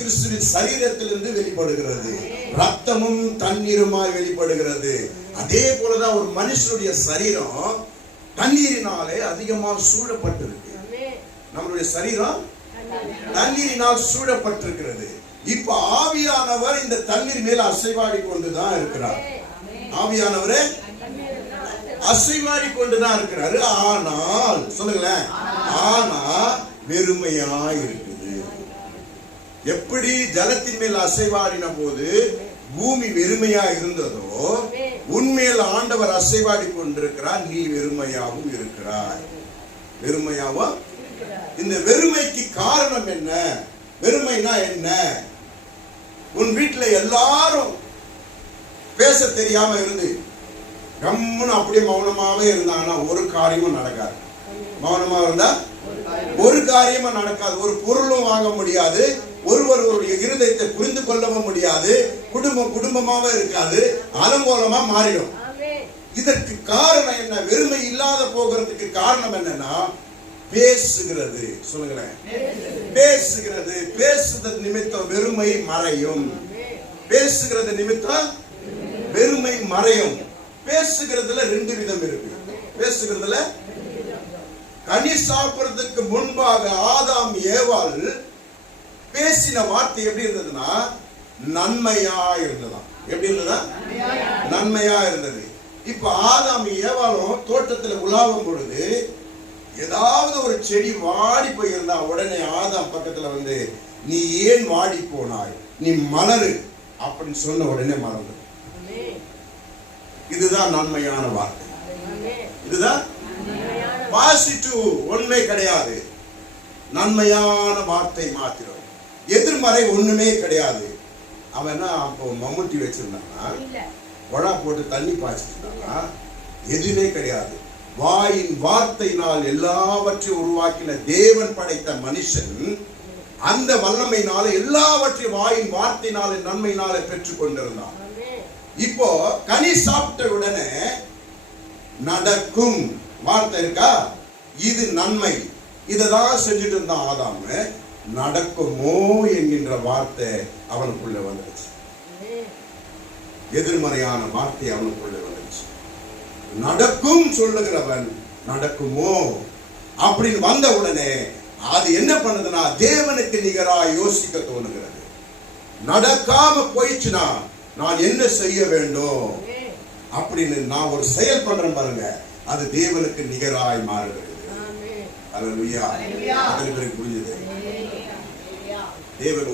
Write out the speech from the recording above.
கிறிஸ்துவின் சரீரத்திலிருந்து வெளிப்படுகிறது. ரத்தமும் தண்ணீருமாய் வெளிப்படுகிறது. அதே போலதான் ஒரு மனுஷனுடைய சரீரம் தண்ணீரினாலே அதிகமாக சூழப்பட்டிருக்கு. நம்மளுடைய சரீரம் தண்ணீரினால் சூழப்பட்டிருக்கிறது. இப்ப ஆவியானவர் இந்த தண்ணீர் மேல் அசைவாடி கொண்டுதான் இருக்கிறார். ஆவியானவரே அசைவாடி கொண்டுதான் இருக்கிறாரு. ஆனால் சொல்லுங்களேன், ஆனா வெறுமையா இருக்குது. எப்படி ஜலத்தின் மேல் அசைவாடின போது பூமி வெறுமையா இருந்ததோ, உன்மேல் ஆண்டவர் அசைவாடி கொண்டிருக்கிறார். நீ வெறுமையாவும் இருக்கிறாய். வெறுமையாவா? இந்த வெறுமைக்கு காரணம் என்ன? வெறுமைனா என்ன? உன் வீட்டுல எல்லாரும் பேச தெரியாம இருந்து கம்முன்னு அப்படியே மௌனமாவே இருந்தாங்கன்னா ஒரு காரியமும் நடக்காது. மௌனமா இருந்தா ஒரு காரியமும் நடக்காது. ஒரு பொருளும் வாங்க முடியாது. ஒருவருடைய இருதயத்தை புரிந்து கொள்ளவும் முடியாது. குடும்பமாவே இருக்காது. அலங்கோலமா மாறிடும். இதற்கு காரணம் என்ன? வெறுமை இல்லாத போகிறதுக்கு காரணம் என்னன்னா பேசுகிறது. சொல்லுங்களேன், பேசுகிறது. பேசுறது நிமித்தம் வெறுமை மறையும். பேசுகிறது நிமித்தம் வெறுமை மறையும். பேசுகிறதுல ரெண்டு விதம் இருக்கு. பேசுகிறதுல கனி சாப்பிடுறதுக்கு முன்பாக ஆதாம் ஏவாள் பேசின வார்த்தை எப்படி இருந்ததுன்னா நன்மையா இருந்ததா? எப்படி இருந்ததா? நன்மையா இருந்தது. இப்ப ஆதாம் ஏவாளும் தோட்டத்துல உலாவும் பொழுது ஏதாவது ஒரு செடி வாடி போயிருந்தா உடனே ஆதாம் பக்கத்துல வந்து நீ ஏன் வாடி போனாய், நீ மலரு அப்படின்னு சொன்ன உடனே மலர்ந்து. இதுதான் நன்மையான வார்த்தை. இதுதான் பாசிட்டிவ். ஒண்ணுமே கிடையாது. நன்மையான வார்த்தை மாத்திரம். எதிர்மறை ஒண்ணுமே கிடையாது. அவன் அப்போ மம்முட்டி வச்சிருந்தானா, உடா போட்டு தண்ணி பாய்ச்சிருந்தானா, எதுவுமே கிடையாது. வாயின் வார்த்தையினால் எல்லாவற்றையும் உருவாக்கின தேவன் படைத்த மனுஷன் அந்த வல்லமையினால எல்லாவற்றையும் வாயின் வார்த்தையினால நன்மையினால பெற்றுக் கொண்டிருந்தான். இப்போ கனி சாப்பிட்ட உடனே நடக்கும் வார்த்தை இருக்கா? இது நன்மை. இததான் செஞ்சுட்டு இருந்தான் ஆதாம். நடக்குமோ என்கின்ற வார்த்தை அவனுக்குள்ள வந்துடுச்சு. எதிர்மறையான வார்த்தை அவனுக்குள்ள வந்துடுச்சு. நடக்கும் சொல்லுகிறவன் நடக்குமோ அப்படின்னு வந்த உடனே அது என்ன பண்ணுதுன்னா தேவனுக்கு நிகரா யோசிக்க தோணுகிறது. நடக்காம போயிடுச்சுன்னா நான் என்ன செய்ய வேண்டும் அப்படின்னு நான் ஒரு செயல் பண்றேன் பாருங்க, அது தேவனுக்கு நிகராய் மாறுகிறது. அல்லேலூயா. புரிஞ்சது? தேவன்